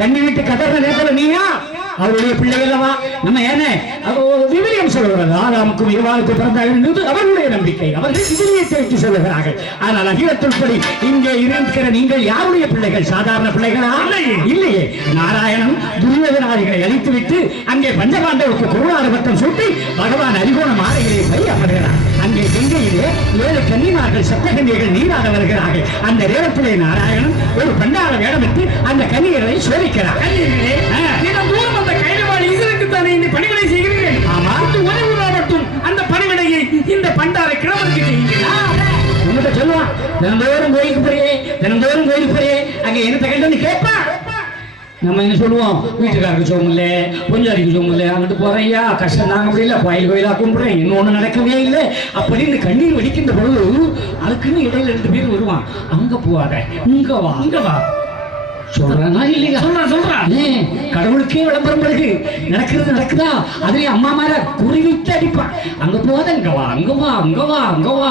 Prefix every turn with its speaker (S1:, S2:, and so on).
S1: கண்ணி விட்டு கதற நேரத்துல நீயா? அவருடைய பிள்ளைகளவா? அல்லவா நம்ம என்ன அது ஒரு விவிலியம் சொல்லுகிறது ஆதாமுக்கும் இவ்வாறுக்கு பிறந்தார்கள் என்பது அவர்களுடைய நம்பிக்கை. அவர்கள் விவிலியத்தை வைத்து சொல்லுகிறார்கள். ஆனால் அகிலத்துள்படி இங்கே இருக்கிற நீங்கள் யாருடைய பிள்ளைகள்? சாதாரண பிள்ளைகளா? இல்லையே. நாராயணன் துரியோதனாதிகளை அழித்துவிட்டு அங்கே பஞ்சபாண்டவருக்கு குருநாத பட்டம் சூட்டி பகவான் அரிகோண மாலைகளை பை அமர்கிறார். அங்கே கங்கையிலே ஏழு கன்னிமார்கள் சப்தகன்னிகள் நீராட வருகிறார்கள். அந்த நேரத்திலே நாராயணன் ஒரு அந்த கன்னிகளை சோதிக்கிறார். ஆ.
S2: தினந்தோறும் அந்த கைலவாணி இதற்கு தானே இந்த பணிகளை செய்கிறீர்கள்.
S1: ஆமா.
S2: ஒரு மட்டும் அந்த பணிவிடையை இந்த பண்டார கிழவருக்கு
S1: உங்ககிட்ட சொல்லுவான் தினந்தோறும் கோயிலுக்கு போறியே தினந்தோறும் கோயிலுக்கு போறியே. அங்க என்னத்தை கண்டு கேட்பான் நம்ம என்ன சொல்லுவோம் வீட்டுக்காரருக்கு சோமில்ல பொஞ்சாதிக்கு சோமில்ல அங்கிட்டு போறையா கஷ்டம் தாங்க முடியல கோயில் கோயிலா கும்பிடுறேன் இன்னொன்னு நடக்கவே இல்லை. அப்படின்னு கண்ணீர் வெடிக்கின்ற பொழுது அதுக்குன்னு இடையில ரெண்டு பேர் வருவான். அங்க போவாத இங்க வா.
S2: இங்க வா.
S1: சொல்றானா இல்லையா
S2: சொல்றான் சொல்றான்
S1: கடவுளுக்கே விளம்பரம் பிறகு நடக்கிறது நடக்குதா? அதுலயும் அம்மா மேல குறிவிட்டு அடிப்பான் அங்க போத அங்க வா அங்க வா அங்க வா அங்க வா.